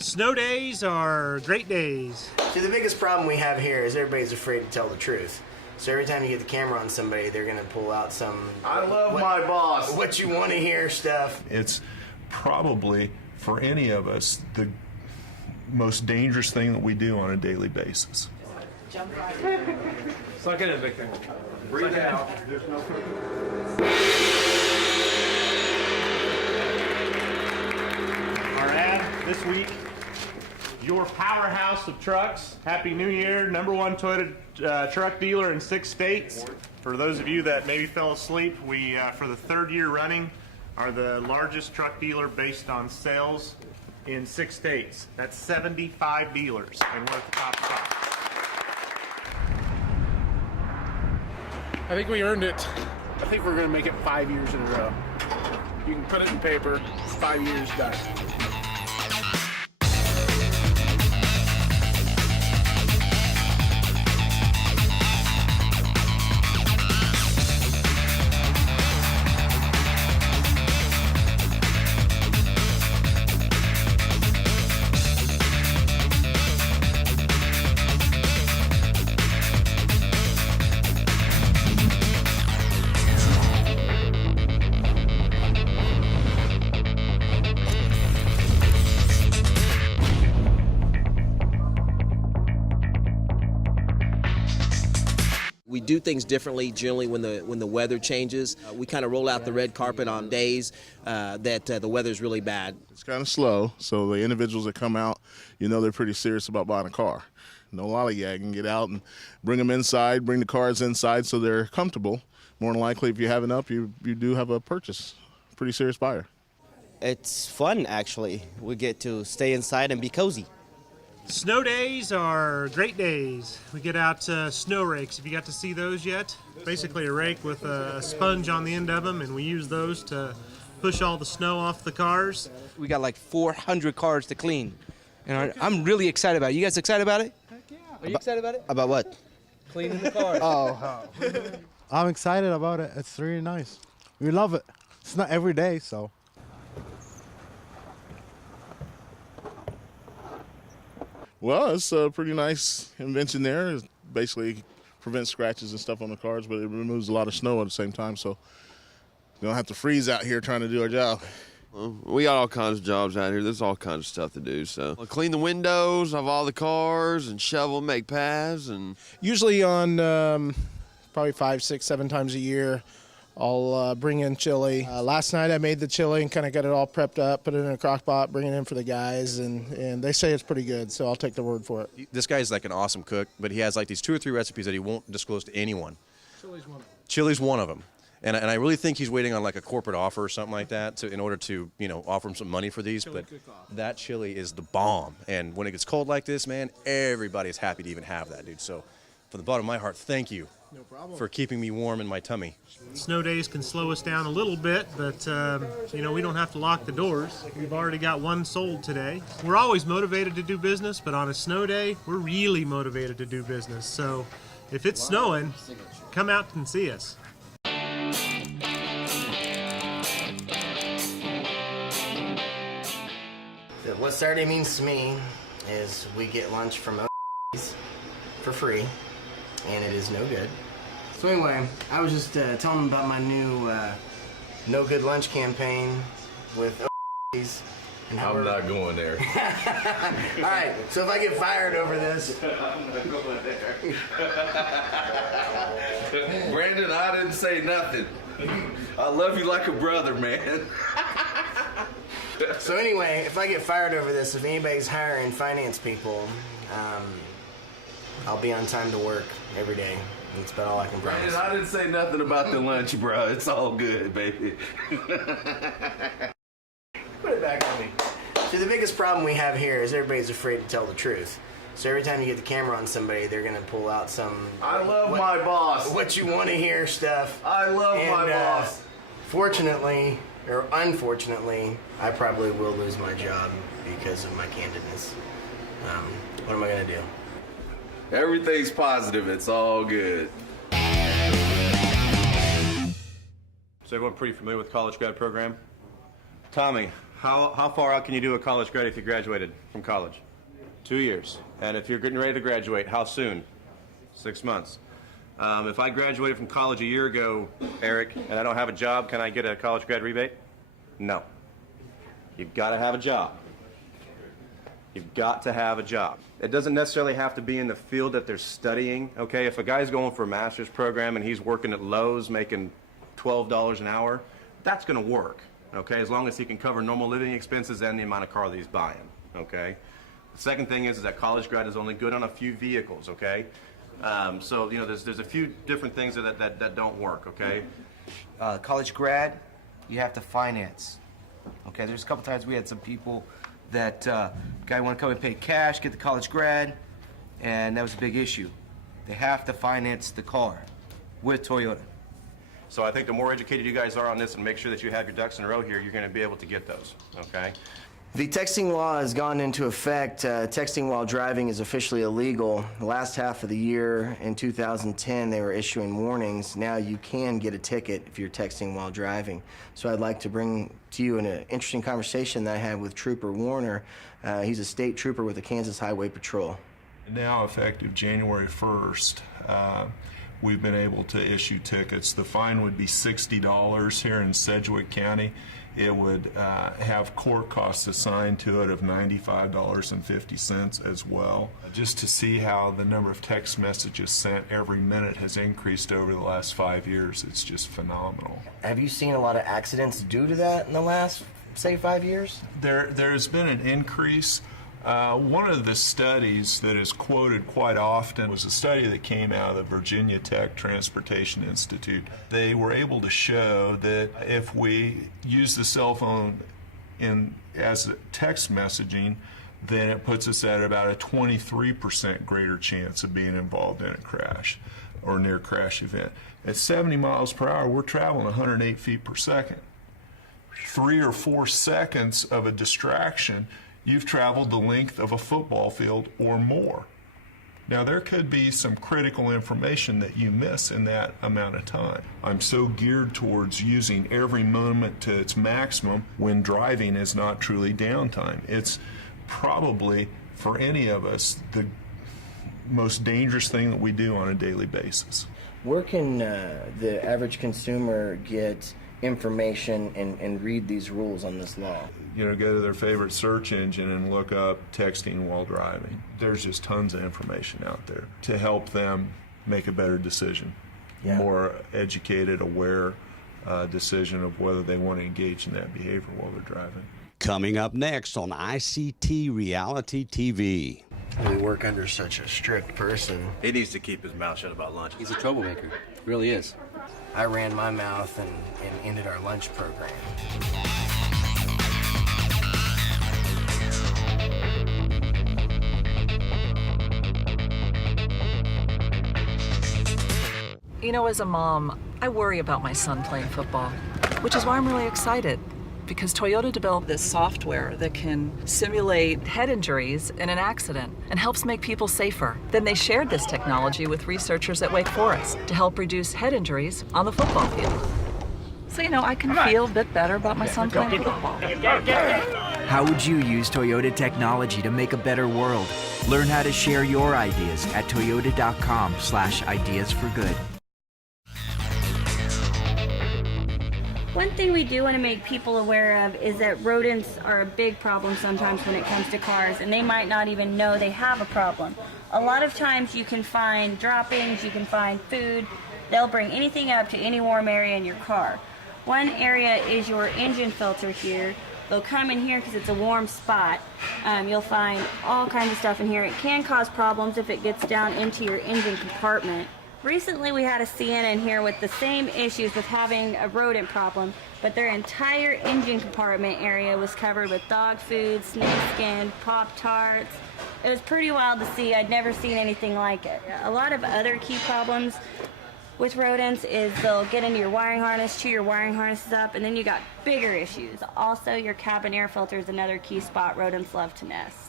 Snow days are great days. See, the biggest problem we have here is everybody's afraid to tell the truth. So every time you get the camera on somebody, they're going to pull out some... I love my boss. What you want to hear stuff. It's probably, for any of us, the most dangerous thing that we do on a daily basis. Jump right. Suck it in, Victor. Breathe out. Our ad this week, your powerhouse of trucks. Happy New Year, #1 Toyota truck dealer in 6 states. For those of you that maybe fell asleep, we, for the 3rd year running, are the largest truck dealer based on sales in 6 states. That's 75 dealers, and we're at the top of the top. I think we earned it. I think we're going to make it 5 years in a row. You can put it in paper, 5 years done. We do things differently generally when the weather changes. We kind of roll out the red carpet on days that the weather's really bad. It's kind of slow, so the individuals that come out, you know they're pretty serious about buying a car. No lollygagging, get out and bring them inside, bring the cars inside so they're comfortable. More than likely, if you have it up, you do have a purchase. Pretty serious buyer. It's fun, actually. We get to stay inside and be cozy. Snow days are great days. We get out snow rakes. Have you got to see those yet? Basically a rake with a sponge on the end of them, and we use those to push all the snow off the cars. We got like 400 cars to clean, and I'm really excited about it. You guys excited about it? Heck yeah. Are you excited about it? About what? Cleaning the cars. I'm excited about it. It's really nice. We love it. It's not every day, so. Well, it's a pretty nice invention there. It basically prevents scratches and stuff on the cars, but it removes a lot of snow at the same time, so we don't have to freeze out here trying to do our job. Well, we got all kinds of jobs out here. There's all kinds of stuff to do. So I'll clean the windows of all the cars and shovel, make paths, and Usually on probably 5, 6, 7 times a year, I'll bring in chili. Last night I made the chili and kind of got it all prepped up, put it in a crock pot, bring it in for the guys, and they say it's pretty good, so I'll take the word for it. This guy's like an awesome cook, but he has like these 2 or 3 recipes that he won't disclose to anyone. Chili's one of them. Chili's one of them. And I really think he's waiting on like a corporate offer or something like that in order to, offer him some money for these. Chili but cook-off. that chili is the bomb. And when it gets cold like this, man, everybody's happy to even have that, dude. So from the bottom of my heart, thank you. No problem. For keeping me warm in my tummy. Snow days can slow us down a little bit, but we don't have to lock the doors. We've already got 1 sold today. We're always motivated to do business, but on a snow day, we're really motivated to do business. So if it's snowing, come out and see us. So what Saturday means to me is we get lunch from Eddys for free, and it is no good. So anyway, I was just telling them about my new no good lunch campaign with Eddys. And how I'm not going there. All right, so if I get fired over this, I'm not going there. Brandon, I didn't say nothing. I love you like a brother, man. So anyway, if I get fired over this, if anybody's hiring finance people, I'll be on time to work every day. That's about all I can promise. Brandon, I didn't say nothing about the lunch, bro. It's all good, baby. Put it back on me. See, the biggest problem we have here is everybody's afraid to tell the truth. So every time you get the camera on somebody, they're going to pull out some... I love my boss. What you want to hear stuff. I love my boss. Fortunately, or unfortunately, I probably will lose my job because of my candidness. What am I going to do? Everything's positive. It's all good. Is everyone pretty familiar with the college grad program? Tommy, How far out can you do a college grad if you graduated from college? 2 years. And if you're getting ready to graduate, how soon? 6 months. If I graduated from college a year ago, Eric, and I don't have a job, can I get a college grad rebate? No. You've got to have a job. You've got to have a job. It doesn't necessarily have to be in the field that they're studying, okay? If a guy's going for a master's program and he's working at Lowe's making $12 an hour, that's going to work, okay? As long as he can cover normal living expenses and the amount of car that he's buying, okay? The second thing is that college grad is only good on a few vehicles, okay? So, you know, there's a few different things that don't work, okay? College grad, you have to finance. Okay, there's a couple times we had some people that guy want to come and pay cash, get the college grad, and that was a big issue. They have to finance the car with Toyota. So I think the more educated you guys are on this and make sure that you have your ducks in a row here, you're going to be able to get those, okay? The texting law has gone into effect. Texting while driving is officially illegal. The last half of the year in 2010, they were issuing warnings. Now you can get a ticket if you're texting while driving. So I'd like to bring to you an interesting conversation that I had with Trooper Warner. He's a state trooper with the Kansas Highway Patrol. Now, effective January 1st, we've been able to issue tickets. The fine would be $60 here in Sedgwick County. It would have court costs assigned to it of $95.50 as well. Just to see how the number of text messages sent every minute has increased over the last 5 years, it's just phenomenal. Have you seen a lot of accidents due to that in the last, say, 5 years? There's been an increase. One of the studies that is quoted quite often was a study that came out of the Virginia Tech Transportation Institute. They were able to show that if we use the cell phone as text messaging, then it puts us at about a 23% greater chance of being involved in a crash or near crash event. At 70 miles per hour, we're traveling 108 feet per second. 3 or 4 seconds of a distraction, you've traveled the length of a football field or more. Now, there could be some critical information that you miss in that amount of time. I'm so geared towards using every moment to its maximum when driving is not truly downtime. It's probably, for any of us, the most dangerous thing that we do on a daily basis. Where can the average consumer get information and read these rules on this law? You know, go to their favorite search engine and look up texting while driving. There's just tons of information out there to help them make a better decision, more educated, aware decision of whether they want to engage in that behavior while they're driving. Coming up next on ICT Reality TV. We work under such a strict person. He needs to keep his mouth shut about lunch. He's a troublemaker. Really is. I ran my mouth and ended our lunch program. You know, as a mom, I worry about my son playing football, which is why I'm really excited, because Toyota developed this software that can simulate head injuries in an accident and helps make people safer. Then they shared this technology with researchers at Wake Forest to help reduce head injuries on the football field. So, you know, I can feel a bit better about my son playing football. How would you use Toyota technology to make a better world? Learn how to share your ideas at toyota.com/ideasforgood. One thing we do want to make people aware of is that rodents are a big problem sometimes when it comes to cars, and they might not even know they have a problem. A lot of times you can find droppings, you can find food. They'll bring anything up to any warm area in your car. One area is your engine filter here. They'll come in here because it's a warm spot. You'll find all kinds of stuff in here. It can cause problems if it gets down into your engine compartment. Recently we had a Sienna in here with the same issues with having a rodent problem, but their entire engine compartment area was covered with dog food, snake skin, Pop-Tarts. It was pretty wild to see. I'd never seen anything like it. A lot of other key problems with rodents is they'll get into your wiring harness, chew your wiring harnesses up, and then you got bigger issues. Also, your cabin air filter is another key spot rodents love to nest.